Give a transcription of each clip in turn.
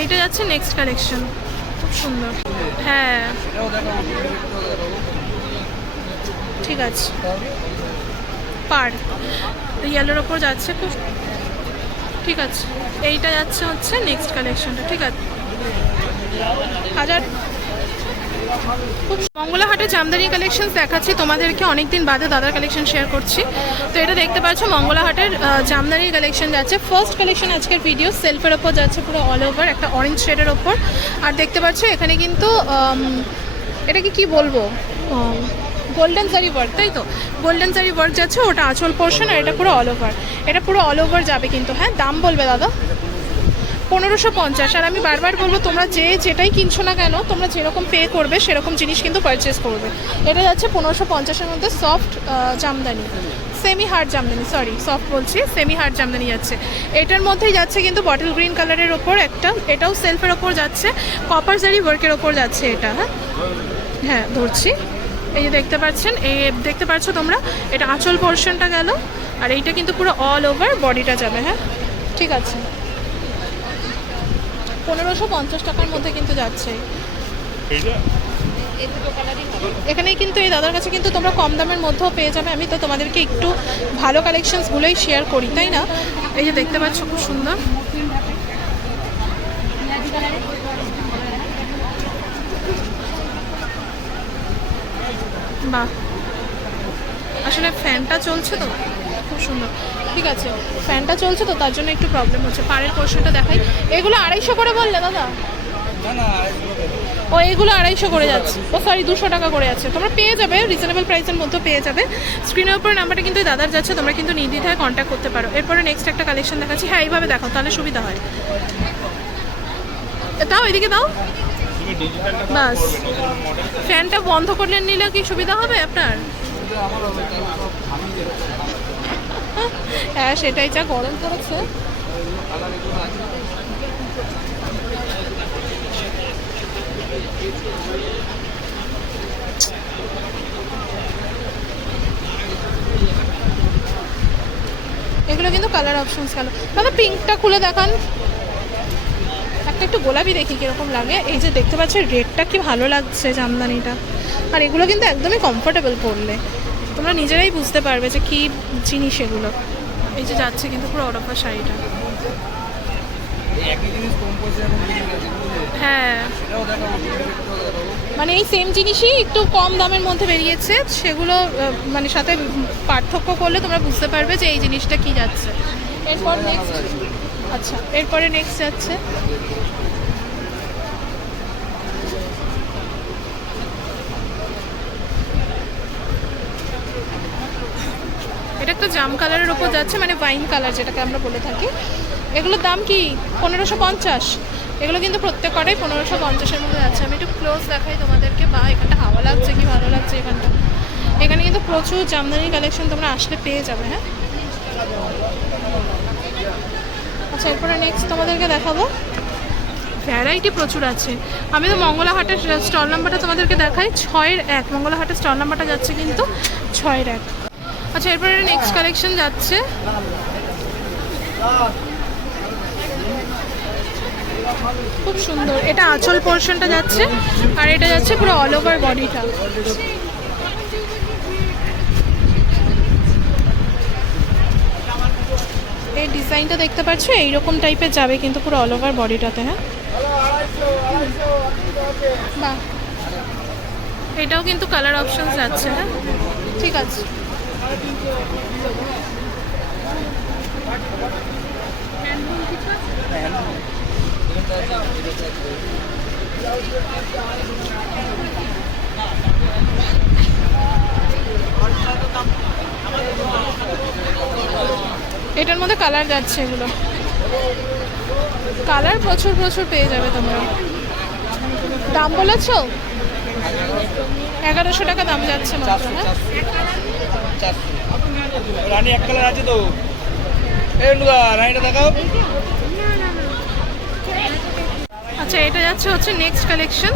এইটা যাচ্ছে next collection খুব সুন্দর। হ্যাঁ। ঠিক আছে। পার ইয়েলোর ওপর যাচ্ছে খুব ঠিক আছে। এইটা যাচ্ছে হচ্ছে নেক্সট কালেকশনটা ঠিক আছে। হাজার মঙ্গলাহাটে জামদানি কালেকশন দেখাচ্ছি। তোমাদেরকে অনেকদিন বাদে দাদার কালেকশন শেয়ার করছি। তো এটা দেখতে পাচ্ছ মঙ্গলাহাটের আহ, জামদানির কালেকশন যাচ্ছে। ফার্স্ট কালেকশন আজকের ভিডিও সেলফের ওপর যাচ্ছে পুরো অল ওভার একটা অরেঞ্জ শেডের ওপর। আর দেখতে পাচ্ছ এখানে কিন্তু এটাকে কি বলব? গোল্ডেন জারি ওয়ার্ক তাই তো? গোল্ডেন জারি ওয়ার্ক যাচ্ছে ওটা আঁচল পোর্শন আর এটা পুরো অল ওভার এটা পুরো অল ওভার যাবে কিন্তু। হ্যাঁ দাম বলবে দাদা? পনেরোশো পঞ্চাশ। আর আমি বারবার বলব, তোমরা যে যেটাই কিনছো না কেন, তোমরা যেরকম পে করবে, সেরকম জিনিস কিন্তু পারচেস করবে। এটা যাচ্ছে পনেরোশো পঞ্চাশের মধ্যে soft jamdani. Semi hard jamdani sorry soft বলছি সেমি হার্ড জামদানি যাচ্ছে। এটার মধ্যেই যাচ্ছে কিন্তু বটল গ্রিন কালারের ওপর একটা, এটাও সেলফের ওপর যাচ্ছে কপার জারি ওয়ার্কের ওপর যাচ্ছে এটা হ্যাঁ? হ্যাঁ ধরছি। এই যে দেখতে পাচ্ছেন, এই দেখতে পাচ্ছ তোমরা, এটা আঁচল পোর্শনটা গেল, আর এইটা কিন্তু পুরো অল ওভার বডিটা যাবে হ্যাঁ? ঠিক আছে। পনেরোশো পঞ্চাশ টাকার মধ্যে কিন্তু যাচ্ছে। এখানে কিন্তু এই দাদার কাছে কিন্তু তোমরা কম দামের মধ্যেও পেয়ে যাবে। আমি তো তোমাদেরকে একটু ভালো কালেকশনসগুলোই শেয়ার করি তাই না? এই যে দেখতে পাচ্ছ খুব সুন্দর। বাহ। আসলে ফ্যানটা চলছে তো। সুন্দর। ঠিক আছে ফ্যানটা চলছে তো তার জন্য একটু প্রবলেম হচ্ছে। পাড়ের পোর্শনটা দেখাই। এগুলো আড়াইশো করে বললে দাদা। ও এগুলো আড়াইশো করে যাচ্ছে। ও সরি দুশো টাকা করে যাচ্ছে তোমরা পেয়ে যাবে রিজনেবল প্রাইসের মধ্যে পেয়ে যাবে। স্ক্রিনের উপর নাম্বারটা কিন্তু দাদার যাচ্ছে তোমরা কিন্তু নির্দ্বিধায় কন্ট্যাক্ট করতে পারো। এরপরে নেক্সট একটা কালেকশন দেখাচ্ছি। হ্যাঁ এইভাবে দেখো তাহলে সুবিধা হয়। দাও এদিকে দাও। বাস। ফ্যানটা বন্ধ করলে নিলে কি সুবিধা হবে আপনার? হ্যাঁ সেটাই যা গরম পড়েছে। এগুলো কিন্তু কালার অপশনস গেল দাদা পিঙ্কটা খুলে দেখান। একটা একটু গোলাপি দেখি কীরকম লাগে। এই যে দেখতে পাচ্ছ রেডটা কি ভালো লাগছে জামদানিটা। আর এগুলো কিন্তু একদমই কমফোর্টেবল পরলে। তোমরা নিজেরাই বুঝতে পারবে যে কি জিনিস এগুলো। এই যে যাচ্ছে কিন্তু পুরো অরফা শাড়িটা? হ্যাঁ। মানে এই সেম জিনিসই একটু কম দামের মধ্যে বেরিয়েছে। সেগুলো মানে সাথে পার্থক্য করলে তোমরা বুঝতে পারবে যে এই জিনিসটা কি যাচ্ছে। এরপর নেক্সট আচ্ছা এরপরে নেক্সট যাচ্ছে। এটা একটা জাম কালারের ওপর যাচ্ছে মানে ওয়াইন কালার যেটাকে আমরা বলে থাকি। এগুলোর দাম কি পনেরোশো পঞ্চাশ? এগুলো কিন্তু প্রত্যেক কটাই পনেরোশো পঞ্চাশের মধ্যে যাচ্ছে। আমি একটু ক্লোজ দেখাই তোমাদেরকে, বা এখানটা হাওয়া লাগছে কি, ভালো লাগছে এখানটা? এখানে কিন্তু প্রচুর জামদানি কালেকশন তোমরা আসলে পেয়ে যাবে হ্যাঁ? আচ্ছা এরপরে নেক্সট তোমাদেরকে দেখাবো। ভ্যারাইটি প্রচুর আছে। আমি তো মঙ্গলাহাটের স্টল নাম্বারটা তোমাদেরকে দেখাই, ছয়ের এক। মঙ্গলাহাটের স্টল নাম্বারটা যাচ্ছে কিন্তু ছয়ের এক। আচ্ছা এরপরে নেক্সট কালেকশন যাচ্ছে। খুব সুন্দর। এটা আঁচল পোর্শনটা যাচ্ছে, আর এটা যাচ্ছে পুরো অল ওভার বডিটা এই ডিজাইনটা দেখতে পাচ্ছ, এইরকম টাইপের যাবে কিন্তু পুরো অল ওভার বডিটাতে হ্যাঁ? বাহ। এটাও কিন্তু কালার অপশন যাচ্ছে হ্যাঁ? ঠিক আছে। এটার মধ্যে কালার যাচ্ছে এগুলো। কালার প্রচুর প্রচুর পেয়ে যাবে তোমরা। দাম বলেছ? এগারোশো টাকা দাম যাচ্ছে মাত্র হ্যাঁ? চারশো রানী এক কালার আছে তো। রানীটা দেখাও। আচ্ছা এটা যাচ্ছে হচ্ছে নেক্সট কালেকশন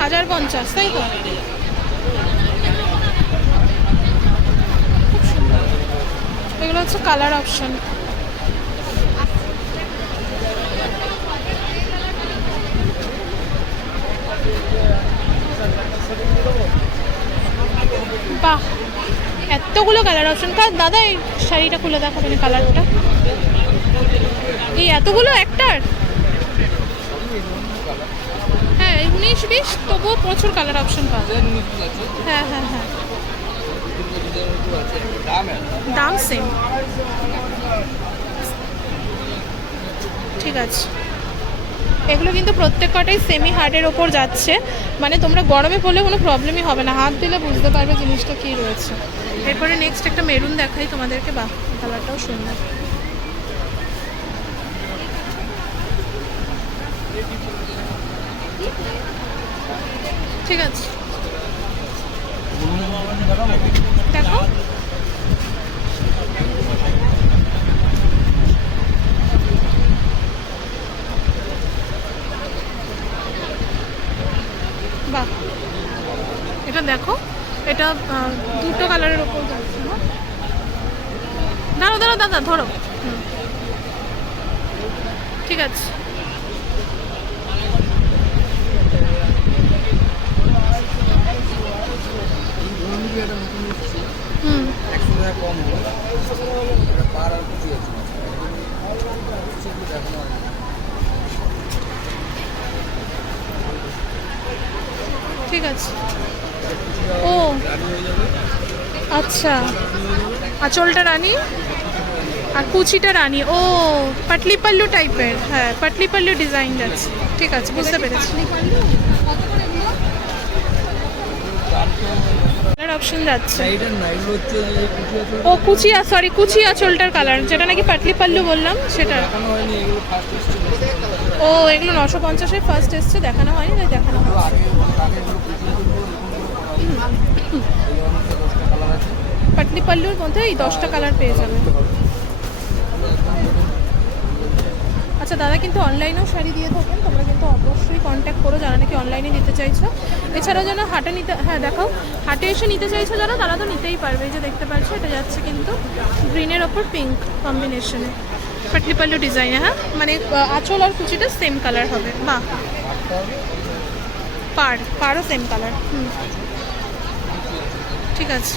হাজার পঞ্চাশ তাই তো? এগুলো হচ্ছে কালার অপশন এতগুলো কালার অপশন কার দাদা এই শাড়িটা খুলে দেখাবেন কালারটা এই এতগুলো একটার? হ্যাঁ উনিশ, বিশ, তবুও প্রচুর কালার অপশন পাওয়া যায়। হ্যাঁ হ্যাঁ হ্যাঁ। দাম সেম ঠিক আছে। এগুলো কিন্তু প্রত্যেক কটাই সেমি হার্ডের ওপর যাচ্ছে। মানে তোমরা গরমে পড়লে কোনো প্রবলেমই হবে না। হাত দিলে বুঝতে পারবে জিনিসটা কী রয়েছে। এরপরে নেক্সট একটা মেরুন দেখাই তোমাদেরকে, বাহ কালারটাও সুন্দর। ঠিক আছে। দেখো। বাহ। এটা দেখো, এটা দুটো কালারের ওপর দাঁড়ো দাঁড়ো দাদা ধরো। ঠিক আছে হুম একশো টাকা কম হলো এটা পার আর কিছু আছে দেখানো হয় না। ঠিক আছে ও আচ্ছা। আঁচলটা রানী? আর কুচিটা রানী। ও পাটলি পাল্লু টাইপের। হ্যাঁ পাটলি পাল্লু ডিজাইন যাচ্ছে। ঠিক আছে, বুঝতে পেরেছি। অপশন যাচ্ছে। আছে ও, কুচি সরি কুচি আঁচলটার কালার যেটা নাকি পাটলি পাল্লু বললাম, সেটা। ও, এগুলো নশো পঞ্চাশের ফার্স্ট এসছে, দেখানো হয়নি, তাই দেখানো হবে আগে আগে এগুলো কুচি দশটা কালার আছে পাটলি পাল্লুর মধ্যে এই দশটা কালার পেয়ে যাবে। আচ্ছা দাদা কিন্তু অনলাইনেও শাড়ি দিয়ে থাকেন, তোমরা কিন্তু অবশ্যই কন্ট্যাক্ট করো, যারা নাকি অনলাইনে নিতে চাইছো। এছাড়াও যেন হাটে নিতে হ্যাঁ দেখাও, হাটে এসে নিতে চাইছো যারা, তারা তো নিতেই পারবে, এই যে দেখতে পাচ্ছ, এটা যাচ্ছে কিন্তু গ্রিনের ওপর পিঙ্ক কম্বিনেশনে পাটলি পাল্লু ডিজাইনে হ্যাঁ? মানে আঁচল আর কুচিটা সেম কালার হবে। বাহ! পাড়, পাড়ও সেম কালার হুম। ঠিক আছে।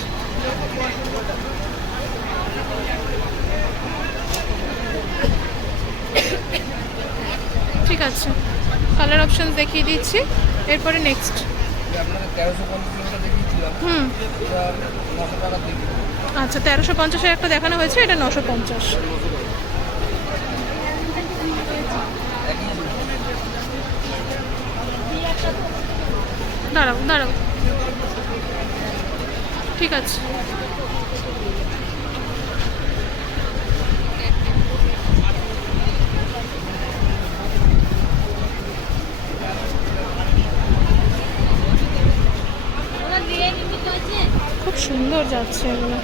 ঠিক আছে। কালার অপশন দেখিয়ে দিচ্ছি। এরপরে নেক্সট হুম। আচ্ছা তেরোশো পঞ্চাশের একটা দেখানো হয়েছে, এটা নশো পঞ্চাশ। দাঁড়াও দাঁড়াও। ঠিক আছে। খুব সুন্দর যাচ্ছে এগুলো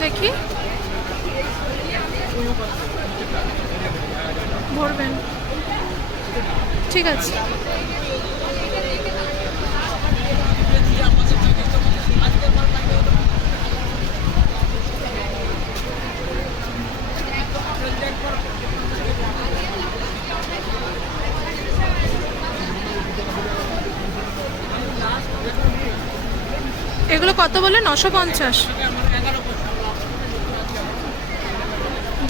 দেখি ভরবেন ঠিক আছে। এগুলো কত বলে? নশো পঞ্চাশ।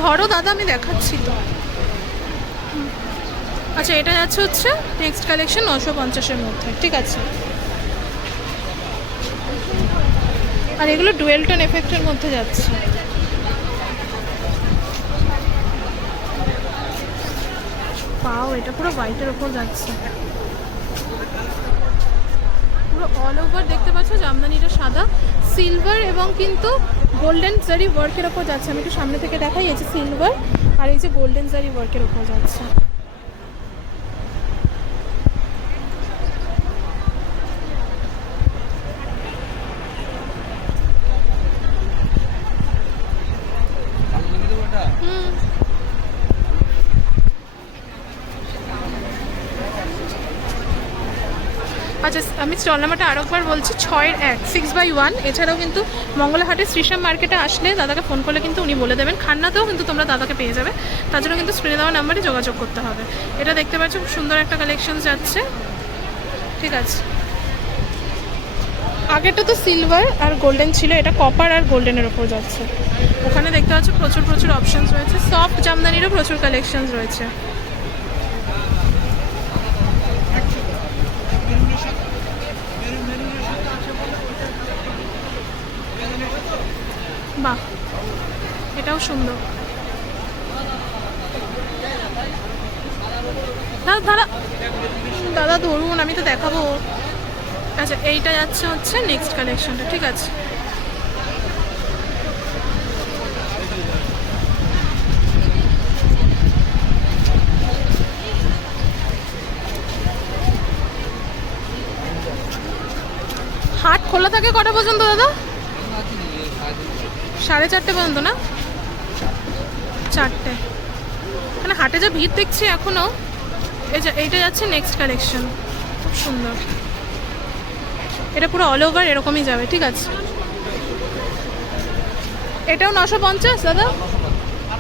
ধরো দাদা আমি দেখাচ্ছি তো। আচ্ছা এটা যাচ্ছে হচ্ছে নেক্সট কালেকশন নশো পঞ্চাশের মধ্যে, ঠিক আছে। আর এগুলো ডুয়েল টোন এফেক্টের মধ্যে যাচ্ছে। পাও, এটা পুরো হোয়াইটের ওপর যাচ্ছে। পুরো অল ওভার দেখতে পাচ্ছ, জামদানিটা সাদা। সিলভার এবং কিন্তু গোল্ডেন জারি ওয়ার্কের ওপর যাচ্ছে। আমি একটু সামনে থেকে দেখাই, এই যে সিলভার আর এই যে গোল্ডেন জারি ওয়ার্কের ওপর যাচ্ছে ভালো লেগে দেবো এটা হুম আচ্ছা আমি স্টল নাম্বারটা আরেকবার বলছি, ছয়ের এক সিক্স বাই ওয়ান এছাড়াও কিন্তু মঙ্গলাহাটের শ্রীশ্যাম মার্কেটে আসলে দাদাকে ফোন করলে কিন্তু উনি বলে দেবেন। খান্নাতেও কিন্তু তোমরা দাদাকে পেয়ে যাবে। তার জন্য কিন্তু স্ক্রিনে দেওয়া নাম্বারে যোগাযোগ করতে হবে। এটা দেখতে পাচ্ছ, খুব সুন্দর একটা কালেকশন যাচ্ছে। ঠিক আছে। আগেরটা তো সিলভার আর গোল্ডেন ছিল, এটা কপার আর গোল্ডেনের ওপর যাচ্ছে। ওখানে দেখতে পাচ্ছ, প্রচুর প্রচুর অপশনস রয়েছে। সফট জামদানিরও প্রচুর কালেকশনস রয়েছে বাহ এটাও সুন্দর দাদা দাদা দাদা ধরুন আমি তো দেখাবো। আচ্ছা এইটা যাচ্ছে হচ্ছে নেক্সট কালেকশনটা ঠিক আছে। হাট খোলা থাকে কটা পর্যন্ত, দাদা? সাড়ে চারটে পর্যন্ত না? চারটে। মানে হাটে যা ভিড় দেখছি এখনও এই এইটা যাচ্ছে নেক্সট কালেকশন সুন্দর। এটা পুরো অল ওভার এরকমই যাবে, ঠিক আছে? এটাও নশো পঞ্চাশ, দাদা?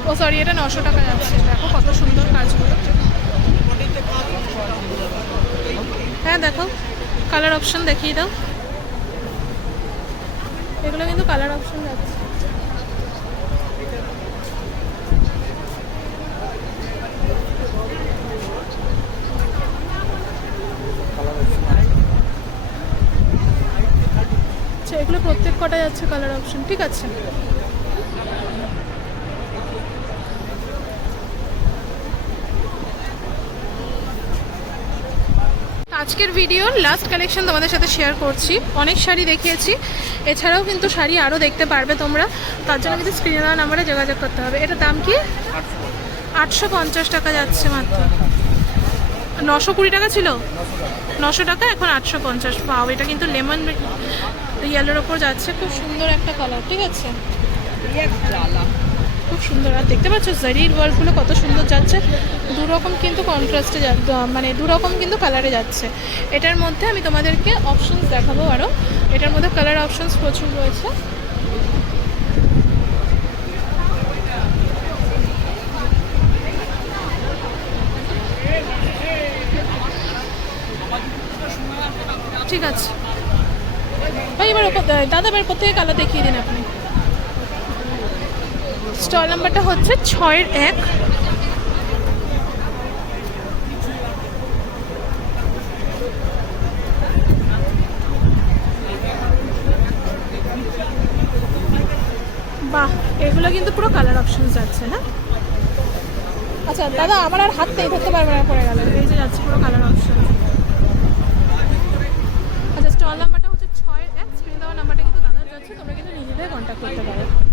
ও সরি এটা নশো টাকা যাচ্ছে। দেখো কত সুন্দর কাজগুলো। হ্যাঁ দেখো কালার অপশন দেখিয়ে দাও। এগুলো কিন্তু কালার অপশন যাচ্ছে। প্রত্যেক কটা যাচ্ছে কালার অপশন ঠিক আছে? আজকের ভিডিওর লাস্ট কালেকশন তোমাদের সাথে শেয়ার করছি। অনেক শাড়ি দেখিয়েছি। এছাড়াও কিন্তু শাড়ি আরও দেখতে পারবে তোমরা। তার জন্য কিন্তু স্ক্রিনে দেওয়া নাম্বারে যোগাযোগ করতে হবে। এটার দাম কি? আটশো পঞ্চাশ টাকা যাচ্ছে মাত্র। নশো কুড়ি টাকা ছিল? নশো টাকা, এখন আটশো পঞ্চাশ। পাও এটা কিন্তু লেমন ইয়েলোর ওপর যাচ্ছে, খুব সুন্দর একটা কালার ঠিক আছে? খুব সুন্দর। আর দেখতে পাচ্ছ জারির ওয়ার্কগুলো কত সুন্দর যাচ্ছে। দু রকম কিন্তু কন্ট্রাস্টে মানে দু রকম কিন্তু কালারে যাচ্ছে। এটার মধ্যে আমি তোমাদেরকে অপশনস দেখাবো আরও এটার মধ্যে কালার অপশনস প্রচুর রয়েছে। ঠিক আছে। ভাই, এবার দাদা, এবার কোথেকে কালার দেখিয়ে দিন আপনি। স্টল নাম্বারটা হচ্ছে ছয়ের এক। বাহ, এগুলো কিন্তু পুরো কালার অপশন যাচ্ছে, না? আচ্ছা দাদা, আমার আর হাত নেই, ধরতে পারবে না, পড়ে গেল। এই যে যাচ্ছে পুরো colour option. Tack så mycket.